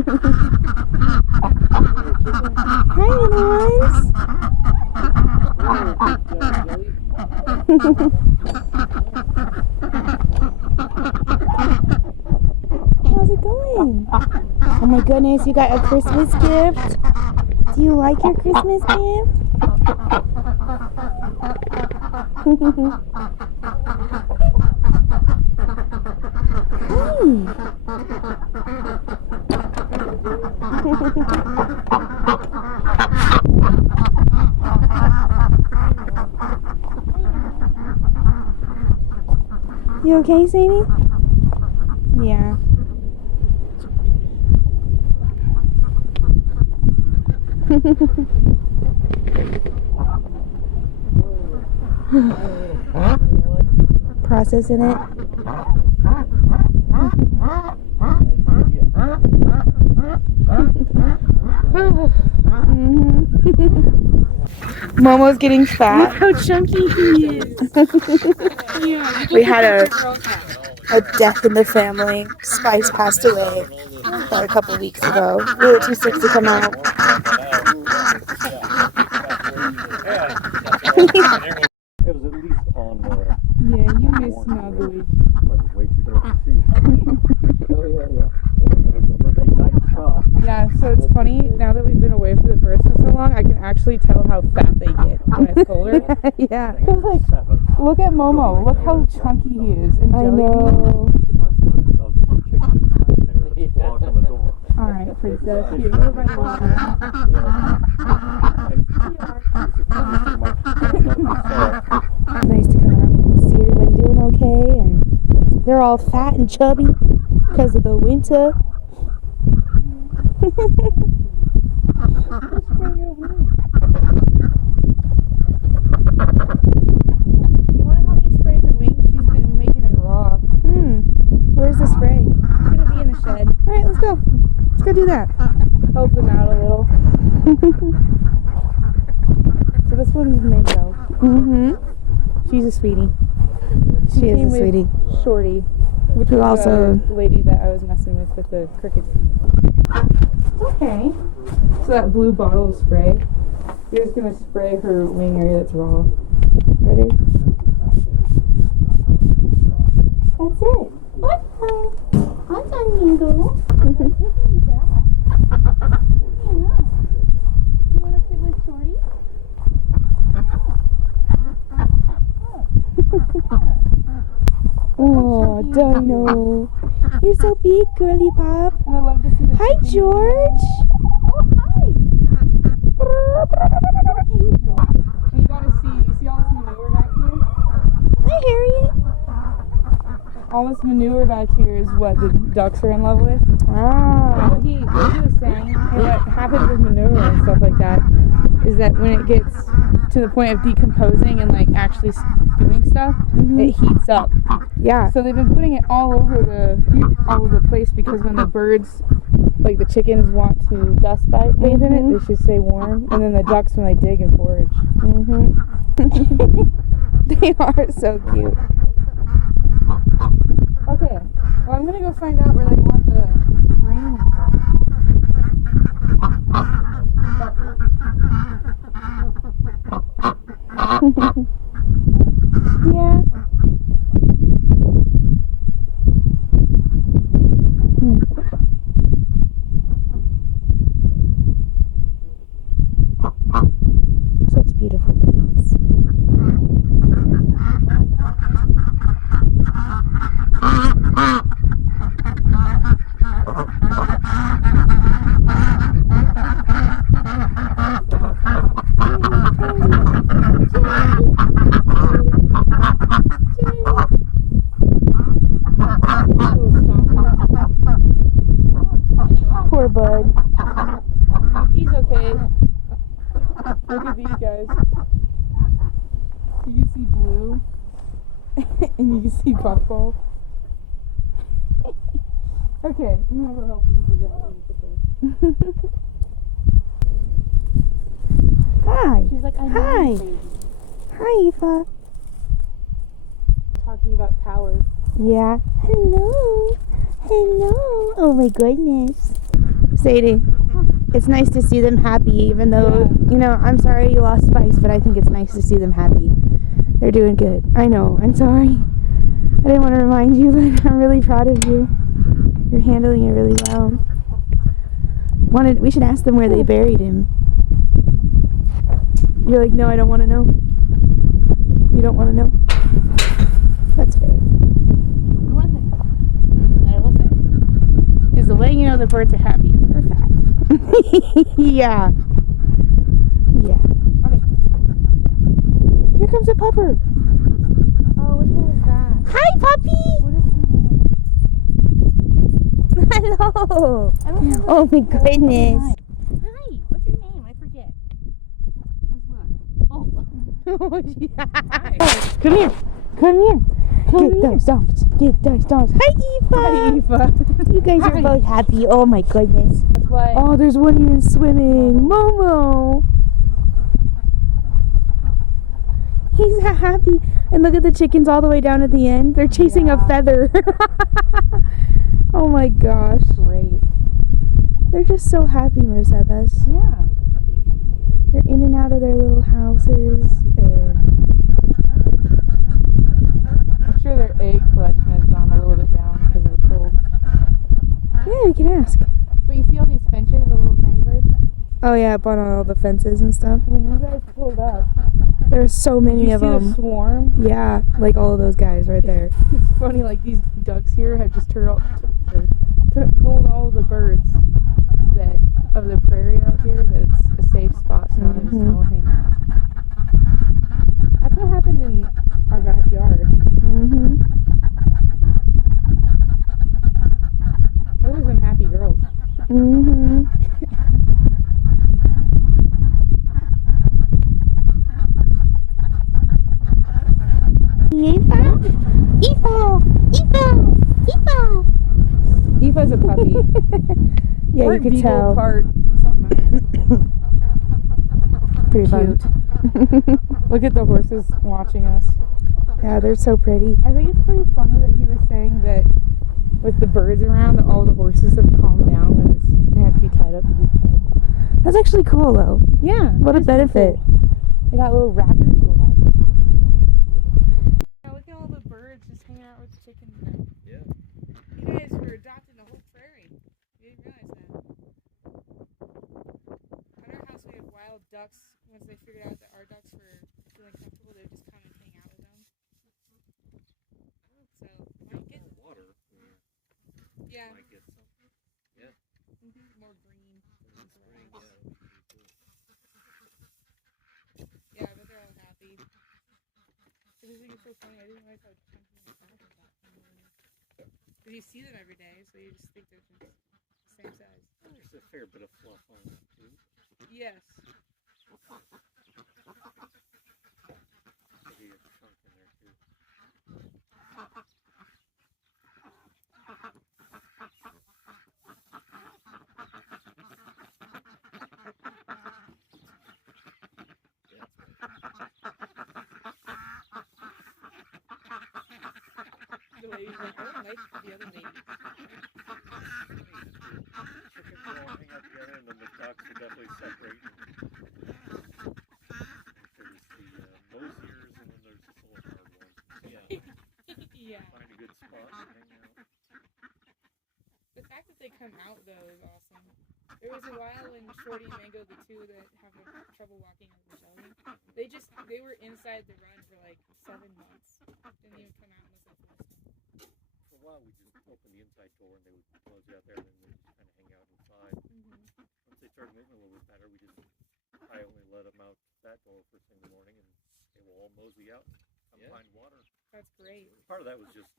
Hi, little ones. How's it going? Oh my goodness, you got a Christmas gift? Do you like your Christmas gift? You okay, Sadie? Yeah. Processing it. Momo's getting fat. Look how chunky he is. Yeah, We had a death in the family. Spice passed away a couple weeks ago. We were too sick to come out. It was at least on the... Yeah, you miss Snuggly. Way too dark to see. Oh, yeah. Yeah, so it's funny, now that we've been away from the birds for so long, I can actually tell how fat they get when it's colder. Yeah. Because, like, look at Momo. Look how chunky he is. And I Jelly know. Alright, princess. Here, you're my water. Nice to come out and see everybody doing okay, and they're all fat and chubby because of the winter. You want to help me spray her wings? She's been making it raw. Where's the spray? It's going to be in the shed. Alright, let's go. Let's go do that. Help them out a little. So this one's Mango. She's a sweetie. She came is a with sweetie. Shorty, which Who was also- the lady that I was messing with the cricket feet. Okay. So that blue bottle of spray, you're just going to spray her wing area that's raw. Ready? That's it. What? I'm done, Mingo. You want to sit with Shorty? Oh, Dino. You're so big, girly pop. And I love to see the Hi, chicken. George. Oh, hi. You, George. And you gotta see, you see all this manure back here? Hi, Harriet. All this manure back here is what the ducks are in love with. Ah. What he was saying, and what happens with manure and stuff like that, is that when it gets to the point of decomposing and like actually doing stuff, it heats up. Yeah. So they've been putting it all over the place because when the birds, like the chickens, want to dust bathe in it, they should stay warm. And then the ducks, when they dig and forage. They are so cute. Okay, well I'm gonna go find out where they want the rain. Yeah. Such beautiful bees. Poor bud. He's okay. Look at these guys. You can see blue, and you can see puffball. Okay, I'm gonna help you figure out what to do. Hi. She's like, I know Hi. you're crazy. Hi, Eva. Talking about power. Yeah. Hello. Hello. Oh my goodness. Sadie, it's nice to see them happy, even though, you know, I'm sorry you lost Spice, but I think it's nice to see them happy. They're doing good. I know, I'm sorry. I didn't want to remind you, but I'm really proud of you. You're handling it really well. We should ask them where they buried him. You're like, no, I don't want to know. You don't want to know? That's fair. One thing that I will say is the way you know the birds are happy is they're fat. Yeah. Yeah. Okay. Here comes a pupper. Oh, which one was that? Hi, puppy. What is his name? Hello. I don't remember. Oh my goodness. Hi. What's your name? I forget. Let's look. Oh. Oh, yeah. Hi. Come here. Come here. Come Get here. those dogs. Get those dogs. Hi, Eva. Hi, Eva. You guys are Hi. both happy. Oh my goodness. That's why. Oh, there's one even swimming. Momo. He's happy. And look at the chickens all the way down at the end. They're chasing a feather. Oh my gosh. Great. They're just so happy, Mercedes. Yeah. They're in and out of their little houses. And I'm sure their egg collection has gone a little bit down because of the cold. yeah, you can ask. But you see all these finches, the little tiny birds? Oh yeah, up on all the fences and stuff. When you guys pulled up, There's so many you of see the them. swarm? Yeah, like all of those guys right there. It's funny, like these ducks here have just told all of the birds that of the prairie out here that it's a safe spot, so now they just all hang out. That's what happened in our backyard. Mhm. Those are some happy girls. Mhm. Eva, Eva, Eva, Eva. Aoife's a puppy. Yeah, Part you could beagle, tell. part something else. Pretty fun. Look at the horses watching us. Yeah, they're so pretty. I think it's pretty funny that he was saying that with the birds around, that all the horses have calmed down when they have to be tied up to be fed. That's actually cool though. Yeah. What a it's pretty benefit. cool. They got little rappers to watch. Yeah, look at all the birds just hanging out with the chickens there. Yeah. You guys were adopting the whole prairie. You didn't realize that. At our house we had wild ducks. Once they figured out that our ducks were feeling comfortable, they would just come and hang out with them. So, might get Water. yeah. Might get some. Yeah. More green. In the spring, yeah. Yeah, but they're all happy. I just think it's so funny. I didn't realize how chunky my dog was. Because you see them every day, so you just think they're the same size. There's a fair bit of fluff on them, too. Yes. Maybe a chunk in there, too. The lady's like, I don't like the other lady. Chickens will all hang out together, and then the ducks are definitely separating. There's the mosiers, and then there's the little hard ones. Yeah. Yeah. Find a good spot and hang out. The fact that they come out, though, is awesome. There was a while when Shorty and Mango, the two that have trouble walking over the shelving, they were inside the run for like 7 months. Didn't even come out unless they forced them. For a while, we just opened the inside door, and they would close you out there, and then they just kind of hang out inside. Once they started moving a little bit better, I only let them out that door first thing in the morning, and they will all mosey out and come find water. That's great. Part of that was just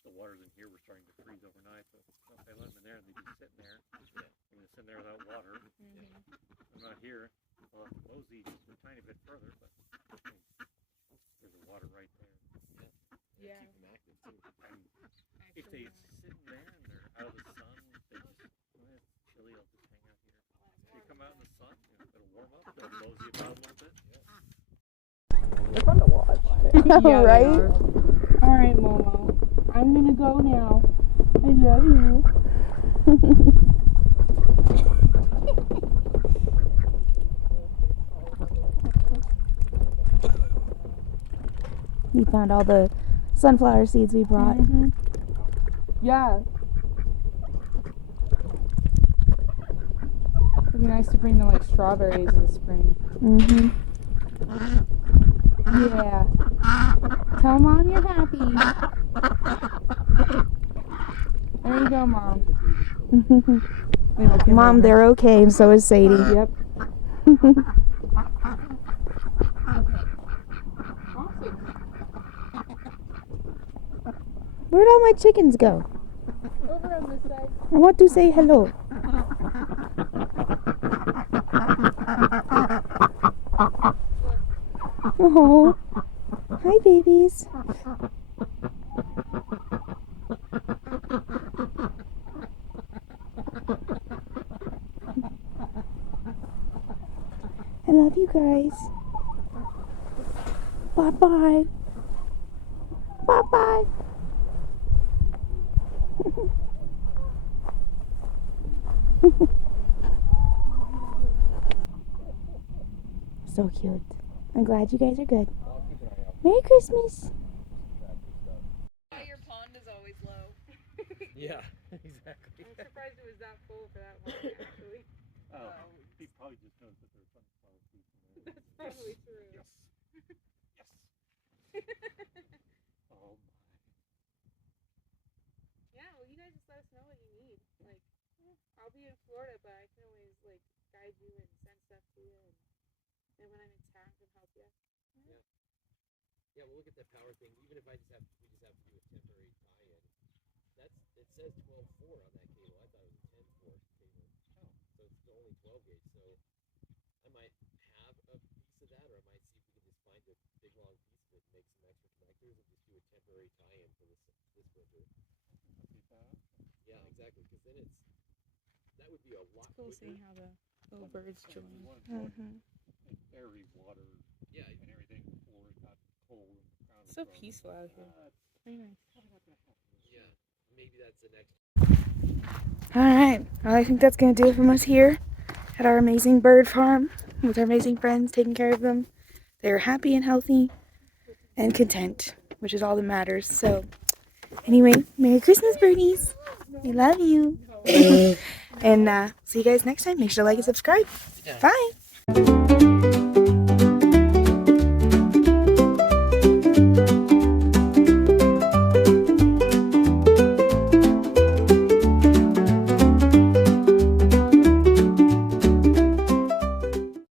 the waters in here were starting to freeze overnight, so if I let them in there and they'd be sitting there, they're going to sit there without water. I'm not here. I'll have to mosey just a tiny bit further, but there's a water right there. Yeah. Keep them active too. If they sit in there and they're out of the sun, they just, it's chilly, I'll just hang out here. If they come out in the sun, it'll warm up, they'll mosey about a little bit. They're fun to watch. Yeah, right? Alright, Momo. I'm gonna go now. I love you. found all the sunflower seeds we brought. Yeah. It'd be nice to bring them like strawberries in the spring. Yeah. Tell Mom you're happy. There you go, Mom. Mom, they're okay, and so is Sadie. Yep. Where'd all my chickens go? Over on this side. I want to say hello. Oh, hi, babies. I love you guys. Bye-bye. Bye-bye. So cute. I'm glad you guys are good. Merry Christmas. Your pond is always low. Yeah, exactly. I'm surprised it was that full for that long, actually. Oh, he probably just knows that there's sunflower seeds in there. That's probably true. Yes. Oh my. Yeah, well, you guys just let us know what you need. Like, I'll be in Florida, but I can always, like, guide you and send stuff to you. And when I'm in town, I can help you. Yeah, we'll look at the power thing. Even if we just have to do a temporary tie-in. It says 12.4 on that cable. I thought it was a 10.4 cable. Oh, so it's only 12 gauge. So I might have a piece of that, or I might see if we can just find a big long piece of it, make some extra connectors, and just do a temporary tie-in for this winter. Yeah, exactly. Because then that would be a lot. It's cool seeing how the little birds join. Airy water. Yeah, and everything before it got cold. It's so peaceful out here. Very nice. Yeah, maybe that's the next. Alright, well, I think that's going to do it from us here at our amazing bird farm with our amazing friends taking care of them. They're happy and healthy and content, which is all that matters. So, anyway, Merry Christmas, birdies. We love you. And see you guys next time. Make sure to like and subscribe. Bye.